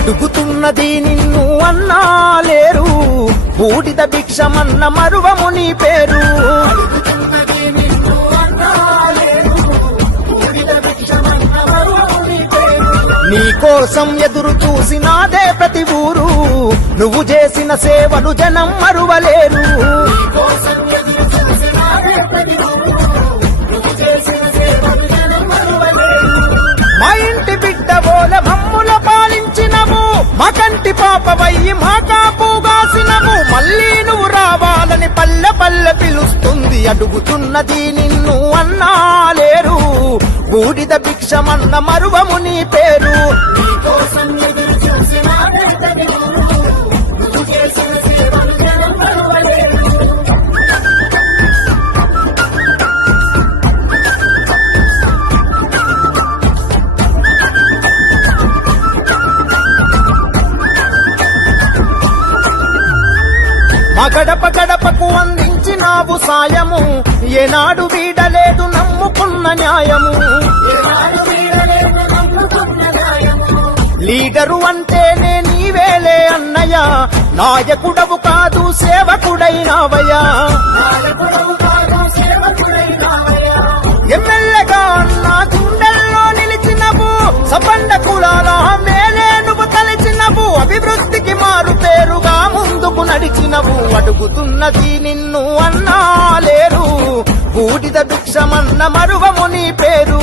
అడుగుతున్నది నిన్ను అన్నా లేరు, బూడిద భిక్షమన్న మరువము నీ పేరు. నీ కోసం ఎదురు చూసినాదే ప్రతి ఊరు, నువ్వు చేసిన సేవలు జనం మరువలేరు. మా ఇంటి బిడ్డ బోల మమ్ముల పాలించినవు, మా కంటి పాపవయ్యి మా కాపుగాసినవు. మళ్ళీ నువ్వు రావాలని పల్లె పల్లె పిలుస్తుంది. అడుగుతున్నది నిన్ను అన్నా లేరు, బూడిద భిక్షమన్న మరువము నీ పేరు. మా గడప గడపకు అందించినావు సాయము, ఏనాడు వీడలేదు నమ్ముకున్న న్యాయము. లీడరు అంటేనే నీవేలే అన్నయ్య, నాయకుడవు కాదు సేవకుడైనావయ్యా. ఎమ్మెల్యేగా నా గుండెల్లో నిలిచినవు, సబండ కులాల మేలే నువ్వు తలచినవు. అభివృద్ధికి మారు పేరుగా ముందుకు నడిచినవు. అడుగుతున్నది నిన్ను అన్నా లేరు, బూడిద భిక్షమన్న మరువము నీ పేరు.